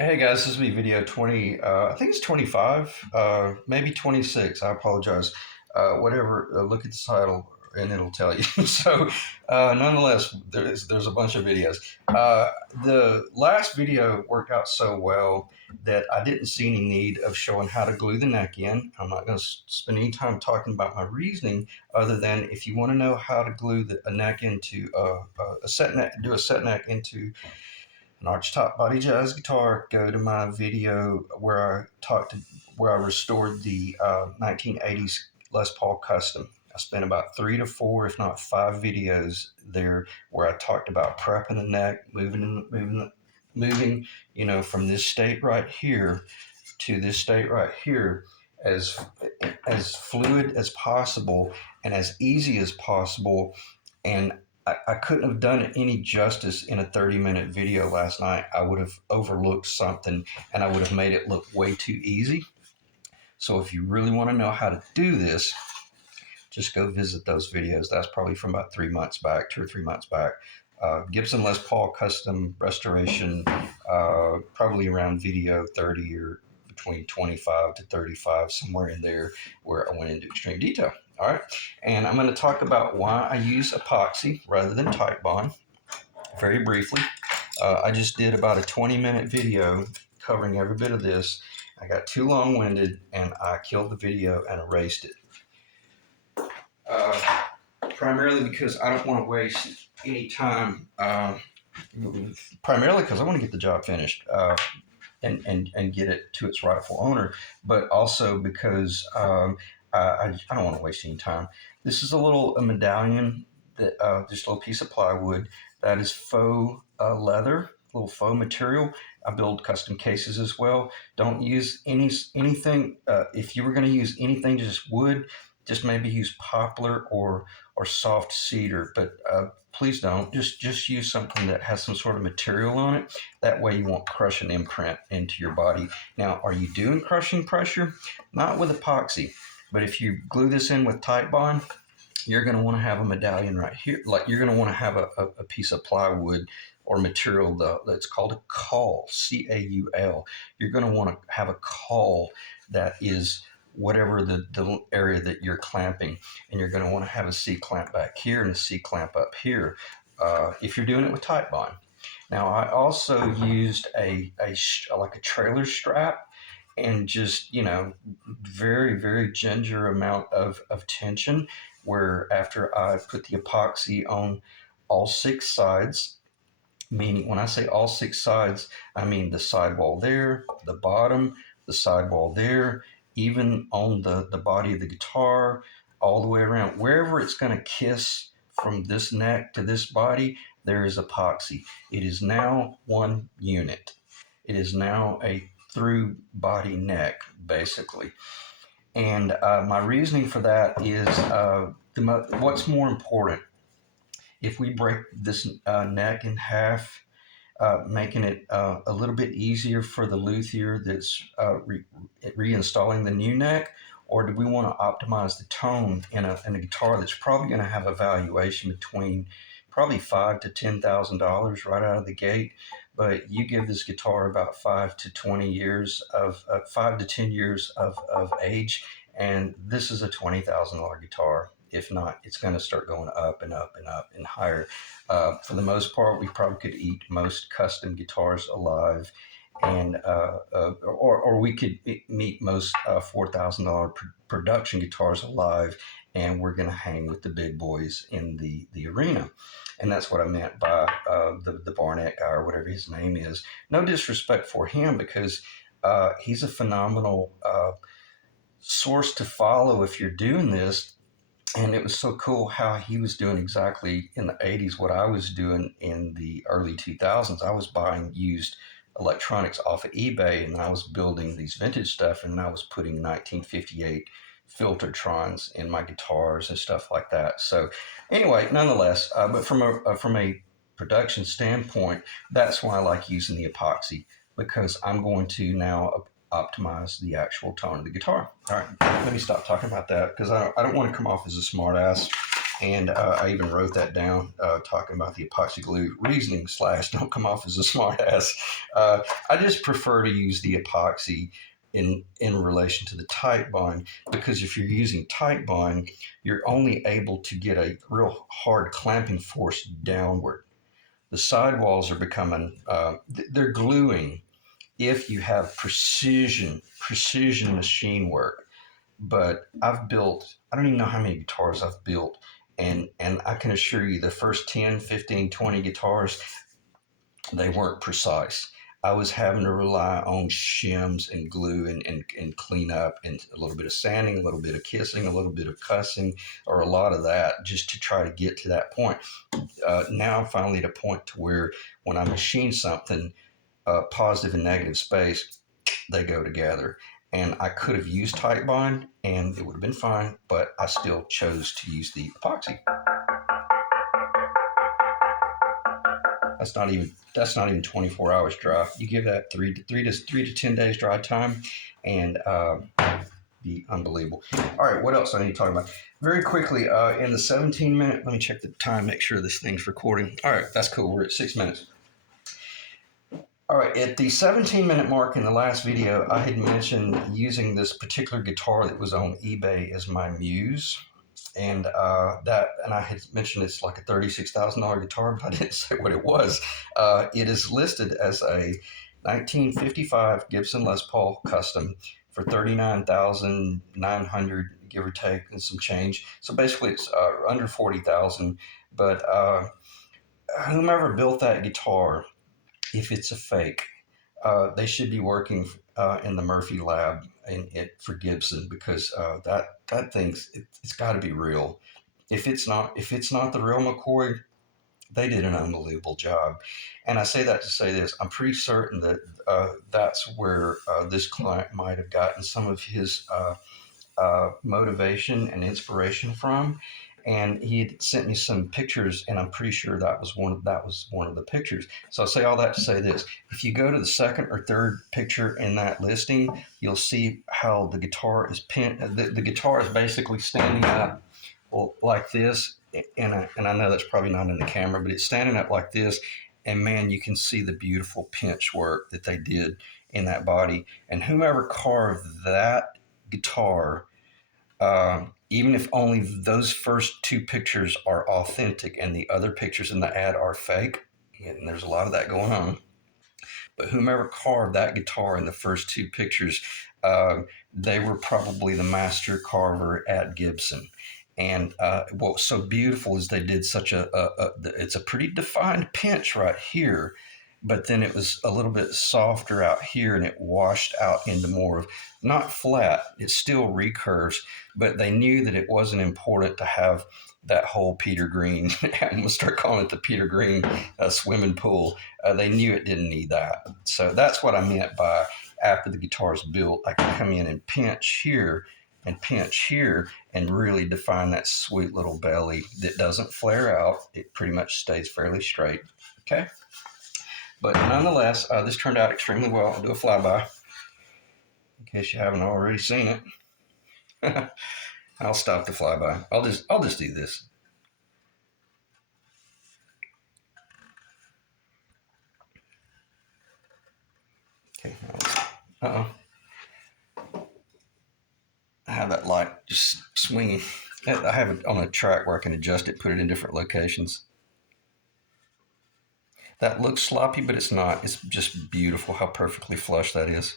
Hey guys, this will be video 20, I think it's 25, maybe 26. I apologize. Whatever, look at the title and it'll tell you. So, nonetheless, there's a bunch of videos. The last video worked out so well that I didn't see any need of showing how to glue the neck in. I'm not going to spend any time talking about my reasoning other than if you want to know how to glue a neck into a set neck, do a set neck into an archtop body jazz guitar, go to my video where I restored the 1980s Les Paul Custom. I spent about 3 to 4, if not 5 videos there where I talked about prepping the neck, moving, from this state right here to this state right here as as fluid as possible and as easy as possible. And I couldn't have done it any justice in a 30-minute video last night. I would have overlooked something and I would have made it look way too easy. So if you really want to know how to do this, just go visit those videos. That's probably from about 3 months back, 2 or 3 months back. Gibson Les Paul custom restoration, probably around video 30 or between 25 to 35, somewhere in there, where I went into extreme detail. All right, and I'm going to talk about why I use epoxy rather than Titebond very briefly. I just did about a 20-minute video covering every bit of this. I got too long-winded and I killed the video and erased it. Uh, Primarily because I don't want to waste any time. Primarily because I want to get the job finished and get it to its rightful owner, but also because I don't want to waste any time. This is a medallion that just a little piece of plywood that is faux leather, little faux material. I build custom cases as well. Don't use anything. If you were going to use anything, just wood. Just maybe use poplar or soft cedar, but please don't. Just use something that has some sort of material on it. That way you won't crush an imprint into your body. Now, are you doing crushing pressure? Not with epoxy, but if you glue this in with Titebond, you're going to want to have a medallion right here. Like you're going to want to have a piece of plywood or material that's called a caul, C-A-U-L. You're going to want to have a caul that is whatever the area that you're clamping, and you're going to want to have a C-clamp back here and a C-clamp up here if you're doing it with Titebond. Now, I also used like a trailer strap and just, very, very ginger amount of tension where after I put the epoxy on all 6 sides, meaning when I say all 6 sides, I mean the sidewall there, the bottom, the sidewall there, even on the body of the guitar, all the way around. Wherever it's going to kiss from this neck to this body, there is epoxy. It is now one unit. It is now a through body neck, basically. And my reasoning for that is what's more important. If we break this neck in half, making it a little bit easier for the luthier that's reinstalling the new neck, or do we want to optimize the tone in a guitar that's probably going to have a valuation between probably $5,000 to $10,000 right out of the gate? But you give this guitar about 5 to 10 years of age, and this is a $20,000 guitar. If not, it's going to start going up and up and up and higher. For the most part, we probably could eat most custom guitars alive, and or we could meet most $4,000 production guitars alive, and we're going to hang with the big boys in the arena. And that's what I meant by the Barnett guy or whatever his name is. No disrespect for him, because he's a phenomenal source to follow if you're doing this. And it was so cool how he was doing exactly in the 80s what I was doing in the early 2000s. I was buying used electronics off of eBay, and I was building these vintage stuff, and I was putting 1958 Filtertrons in my guitars and stuff like that. So anyway, nonetheless, but from a production standpoint, that's why I like using the epoxy, because I'm going to now optimize the actual tone of the guitar. All right, let me stop talking about that because I don't want to come off as a smart ass. And I even wrote that down, talking about the epoxy glue reasoning / don't come off as a smart ass. I just prefer to use the epoxy in relation to the tight bond, because if you're using tight bond, you're only able to get a real hard clamping force downward. The sidewalls are becoming, they're gluing if you have precision machine work. But I've built, I don't even know how many guitars I've built, and I can assure you the first 10, 15, 20 guitars, they weren't precise. I was having to rely on shims and glue and clean up, and a little bit of sanding, a little bit of kissing, a little bit of cussing, or a lot of that, just to try to get to that point. Now I'm finally at a point to where when I machine something, positive and negative space, they go together. And I could have used tight bond and it would have been fine, but I still chose to use the epoxy. That's not even 24 hours dry. You give that three to 10 days dry time, and be unbelievable. All right, what else I need to talk about? Very quickly, in the 17-minute, let me check the time, make sure this thing's recording. All right, that's cool. We're at 6 minutes. All right, at the 17-minute mark in the last video, I had mentioned using this particular guitar that was on eBay as my muse. And I had mentioned it's like a $36,000 guitar, but I didn't say what it was. It is listed as a 1955 Gibson Les Paul Custom for $39,900, give or take, and some change. So basically, it's under $40,000. But whomever built that guitar, if it's a fake, they should be working in the Murphy lab for Gibson, because that thing's it's got to be real. If it's not the real McCoy, they did an unbelievable job. And I say that to say this: I'm pretty certain that that's where this client might have gotten some of his motivation and inspiration from. And he had sent me some pictures, and I'm pretty sure that was one of the pictures. So I say all that to say this: if you go to the second or third picture in that listing, you'll see how the guitar is pinned. The guitar is basically standing up like this, and I know that's probably not in the camera, but it's standing up like this. And man, you can see the beautiful pinch work that they did in that body. And whomever carved that guitar, even if only those first two pictures are authentic and the other pictures in the ad are fake, and there's a lot of that going on, but whomever carved that guitar in the first two pictures, they were probably the master carver at Gibson. And what's so beautiful is they did such it's a pretty defined pinch right here, but then it was a little bit softer out here, and it washed out into more of, not flat, it still recurves, but they knew that it wasn't important to have that whole Peter Green. I'm going to start calling it the Peter Green swimming pool. They knew it didn't need that. So that's what I meant by, after the guitar's built, I can come in and pinch here and really define that sweet little belly that doesn't flare out. It pretty much stays fairly straight. Okay. But nonetheless, this turned out extremely well. I'll do a flyby in case you haven't already seen it. I'll stop the flyby. I'll just do this. Okay. I have that light just swinging. I have it on a track where I can adjust it, put it in different locations. That looks sloppy, but it's not. It's just beautiful how perfectly flush that is.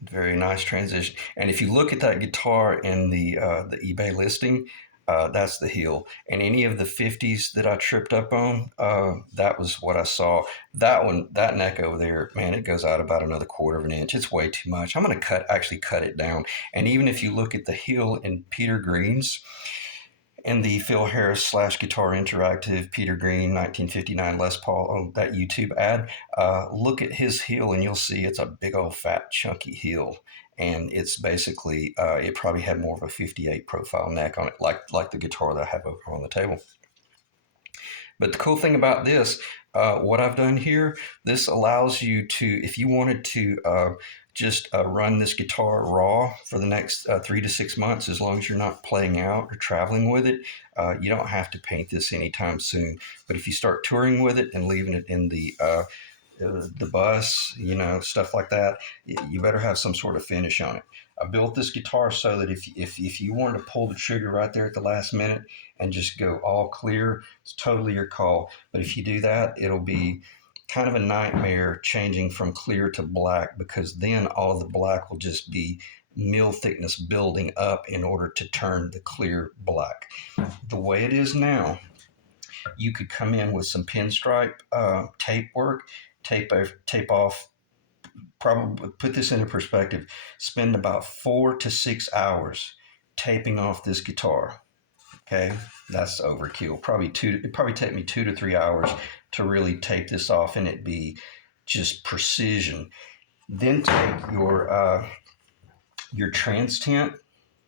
Very nice transition. And if you look at that guitar in the eBay listing, that's the heel. And any of the 50s that I tripped up on, that was what I saw. That neck over there, man, it goes out about another quarter of an inch. It's way too much. I'm going to actually cut it down. And even if you look at the heel in Peter Green's, and the Phil Harris / Guitar Interactive Peter Green 1959 Les Paul on that YouTube ad, look at his heel and you'll see it's a big old fat chunky heel. And it's basically, it probably had more of a 58 profile neck on it, like the guitar that I have over on the table. But the cool thing about this, what I've done here, this allows you to, if you wanted to just run this guitar raw for the next 3 to 6 months, as long as you're not playing out or traveling with it. You don't have to paint this anytime soon. But if you start touring with it and leaving it in the bus, stuff like that, you better have some sort of finish on it. I built this guitar so that if you wanted to pull the trigger right there at the last minute and just go all clear, it's totally your call. But if you do that, it'll be kind of a nightmare changing from clear to black, because then all of the black will just be mil thickness building up in order to turn the clear black. The way it is now, you could come in with some pinstripe tape work, tape off. Probably, put this into perspective, spend about 4 to 6 hours taping off this guitar. Okay, that's overkill. It'd probably take me 2 to 3 hours to really tape this off, and it'd be just precision. Then take your trans tint,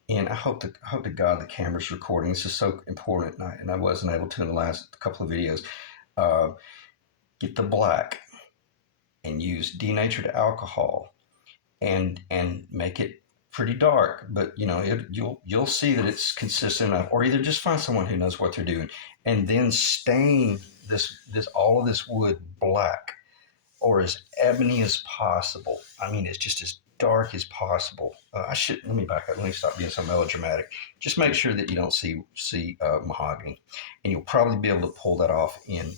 and I hope to God the camera's recording. This is so important, and I wasn't able to in the last couple of videos. Get the black and use denatured alcohol, and make it pretty dark, but you'll see that it's consistent enough. Or either just find someone who knows what they're doing, and then stain this all of this wood black, or as ebony as possible. I mean, it's just as dark as possible. Let me back up. Let me stop being so melodramatic. Just make sure that you don't see mahogany, and you'll probably be able to pull that off in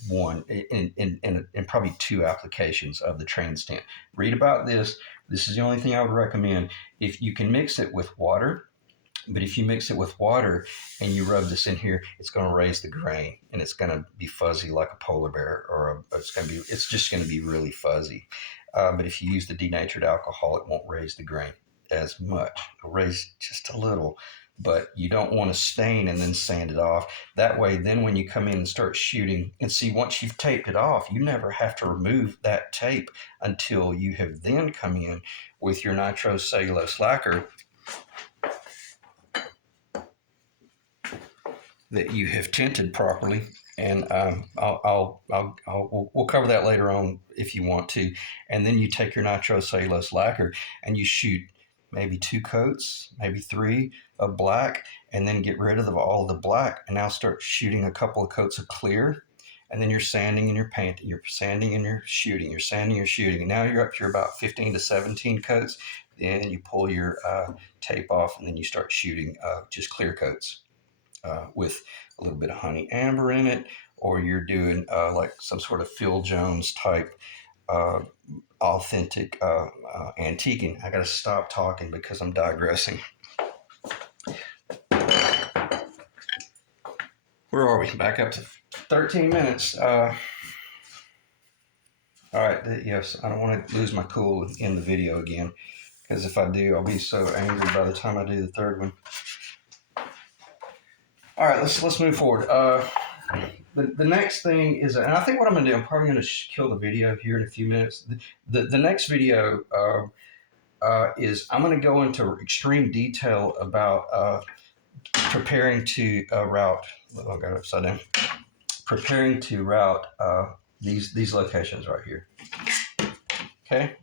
probably 2 applications of the trans tint. Read about this. This is the only thing I would recommend. If you can mix it with water, but if you mix it with water and you rub this in here, it's going to raise the grain, and it's going to be fuzzy like a polar bear, it's just going to be really fuzzy. But if you use the denatured alcohol, it won't raise the grain as much. It'll raise just a little, but you don't want to stain and then sand it off. That way, then when you come in and start shooting, and see, once you've taped it off, you never have to remove that tape until you have then come in with your nitrocellulose lacquer that you have tinted properly. And we'll cover that later on if you want to. And then you take your nitrocellulose lacquer and you shoot maybe 2 coats, maybe 3 of black, and then get rid of all of the black, and now start shooting a couple of coats of clear. And then you're sanding and you're painting, you're sanding and you're shooting, you're sanding, you're shooting. And now you're up to about 15 to 17 coats. Then you pull your tape off, and then you start shooting just clear coats. With a little bit of honey amber in it, or you're doing like some sort of Phil Jones type authentic antiquing. I got to stop talking because I'm digressing. Where are we? Back up to 13 minutes. All right. Yes, I don't want to lose my cool in the video again, because if I do, I'll be so angry by the time I do the third one. All right, let's move forward. The next thing is, and I think what I'm going to do, I'm probably going to kill the video here in a few minutes. The next video is I'm going to go into extreme detail about preparing to route. Oh, I got it upside down. Preparing to route these locations right here. Okay.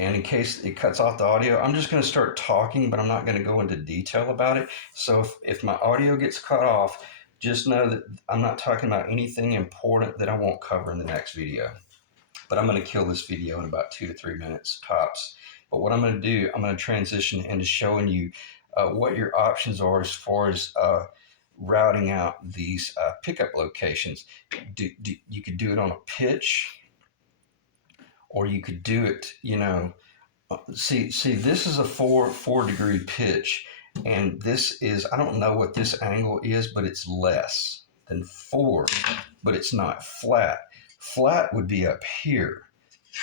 And in case it cuts off the audio, I'm just going to start talking, but I'm not going to go into detail about it. So if my audio gets cut off, just know that I'm not talking about anything important that I won't cover in the next video. But I'm going to kill this video in about 2 to 3 minutes tops. But what I'm going to do, I'm going to transition into showing you what your options are as far as routing out these pickup locations. You could do it on a pitch, or you could do it, see, this is a 4 degree pitch, and this is, I don't know what this angle is, but it's less than 4, but it's not flat. Flat would be up here.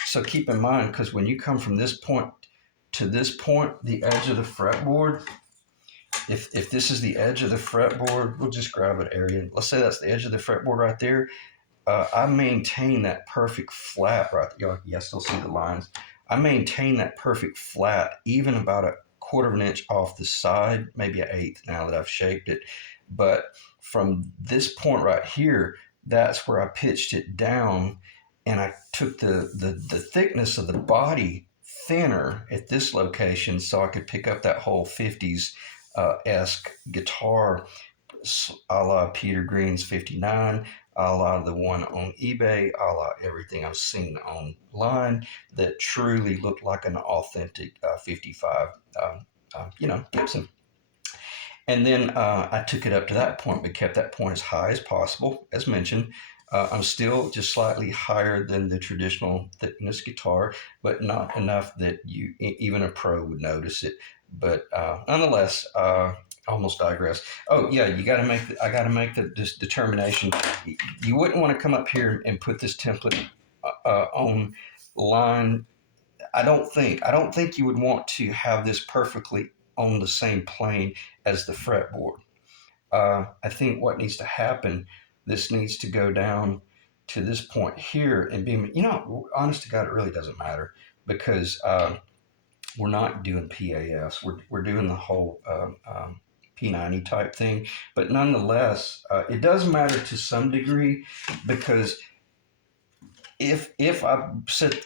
So keep in mind, because when you come from this point to this point, the edge of the fretboard, if this is the edge of the fretboard, we'll just grab an area. Let's say that's the edge of the fretboard right there. I maintain that perfect flat right there. You still see the lines. I maintain that perfect flat, even about 1/4 of an inch off the side, maybe 1/8 now that I've shaped it. But from this point right here, that's where I pitched it down, and I took the thickness of the body thinner at this location so I could pick up that whole 50s esque guitar, a la Peter Green's 59, a la the one on eBay, a la everything I've seen online that truly looked like an authentic 55, Gibson. And then I took it up to that point, but kept that point as high as possible, as mentioned. I'm still just slightly higher than the traditional thickness guitar, but not enough that even a pro would notice it. But nonetheless, almost digress. Oh yeah, I got to make this determination. You wouldn't want to come up here and put this template on line. I don't think you would want to have this perfectly on the same plane as the fretboard. I think what needs to happen, this needs to go down to this point here and be, honest to God, it really doesn't matter because we're not doing PAFs. We're doing the whole P90 type thing. But nonetheless, it does matter to some degree because if I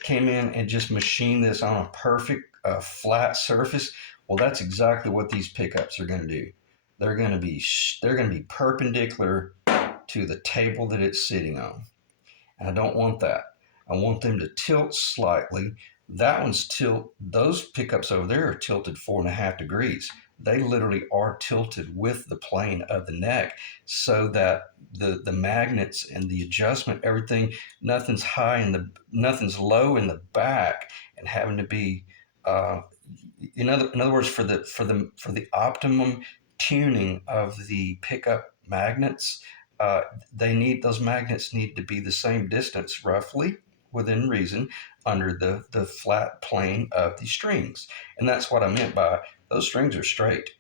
came in and just machined this on a perfect flat surface, well, that's exactly what these pickups are going to do. They're going to be perpendicular to the table that it's sitting on, and I don't want that. I want them to tilt slightly. That one's tilt. Those pickups over there are tilted 4.5 degrees. They literally are tilted with the plane of the neck, so that the magnets and the adjustment, everything, nothing's low in the back, and having to be, in other words, for the optimum tuning of the pickup magnets, those magnets need to be the same distance, roughly within reason, under the flat plane of the strings. And that's what I meant by those strings are straight.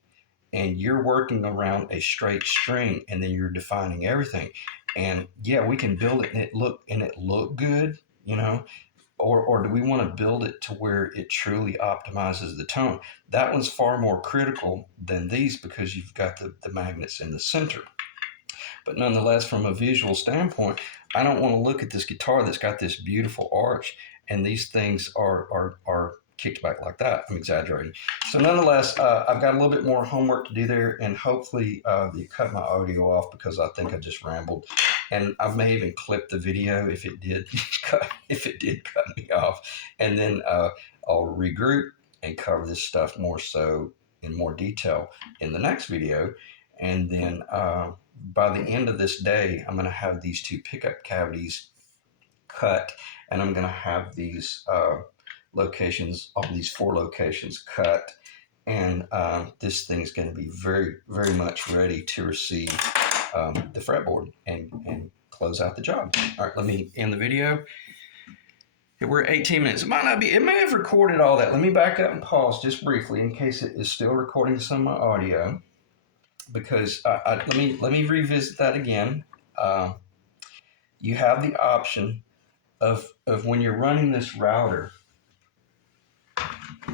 And you're working around a straight string, and then you're defining everything. And yeah, we can build it and it look good, or do we want to build it to where it truly optimizes the tone? That one's far more critical than these because you've got the magnets in the center. But nonetheless, from a visual standpoint, I don't want to look at this guitar that's got this beautiful arch and these things are kicked back like that. I'm exaggerating. So nonetheless, I've got a little bit more homework to do there, and hopefully you cut my audio off because I think I just rambled. And I may even clip the video if it did cut me off. And then I'll regroup and cover this stuff more so in more detail in the next video. And then by the end of this day, I'm going to have these two pickup cavities cut, and I'm going to have these locations, all these 4 locations cut, and this thing's going to be very, very much ready to receive the fretboard and close out the job. All right, let me end the video. We're at 18 minutes. It may have recorded all that. Let me back up and pause just briefly in case it is still recording some of my audio, because let me revisit that again. You have the option of when you're running this router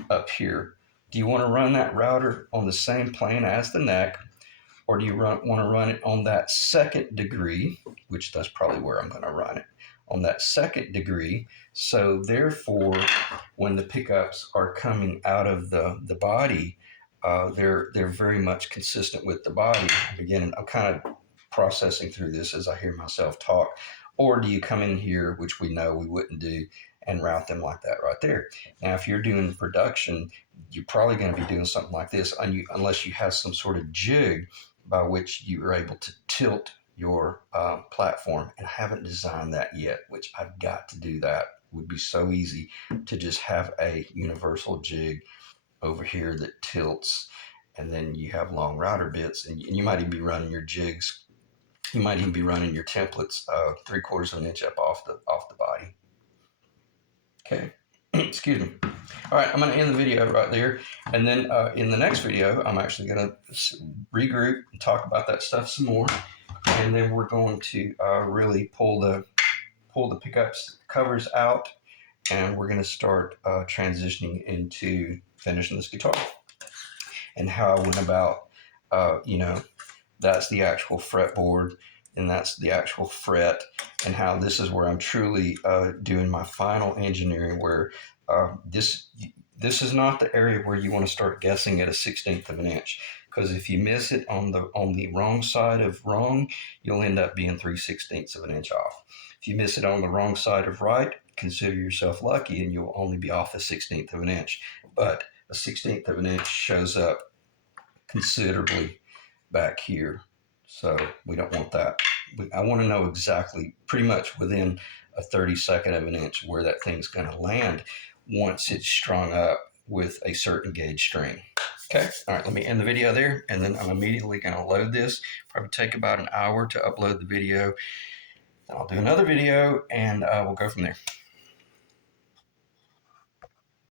up here, do you want to run that router on the same plane as the neck, or do you want to run it on that second degree, which that's probably where I'm going to run it, on that second degree. So therefore, when the pickups are coming out of the body, they're very much consistent with the body. Again, I'm kind of processing through this as I hear myself talk. Or do you come in here, which we know we wouldn't do, and route them like that right there? Now, if you're doing production, you're probably going to be doing something like this, unless you have some sort of jig by which you are able to tilt your platform. And I haven't designed that yet, which I've got to do that. It would be so easy to just have a universal jig over here that tilts, and then you have long router bits, and you might even be running your jigs. You might even be running your templates 3/4 of an inch up off the body. Okay, excuse me. All right, I'm going to end the video right there, and then in the next video, I'm actually going to regroup and talk about that stuff some more, and then we're going to really pull the pickups covers out, and we're going to start transitioning into finishing this guitar and how I went about, that's the actual fretboard. and that's the actual fret, and how this is where I'm truly doing my final engineering, where this is not the area where you want to start guessing at a 16th of an inch, because if you miss it on the wrong side of wrong, you'll end up being 3/16 of an inch off. If you miss it on the wrong side of right, consider yourself lucky, and you'll only be off a 16th of an inch. But a 16th of an inch shows up considerably back here, so we don't want that. I want to know exactly, pretty much within a 32nd of an inch, where that thing's going to land once it's strung up with a certain gauge string. Okay, all right, let me end the video there, and then I'm immediately going to load this. Probably take about an hour to upload the video. Then I'll do another video, and we'll go from there.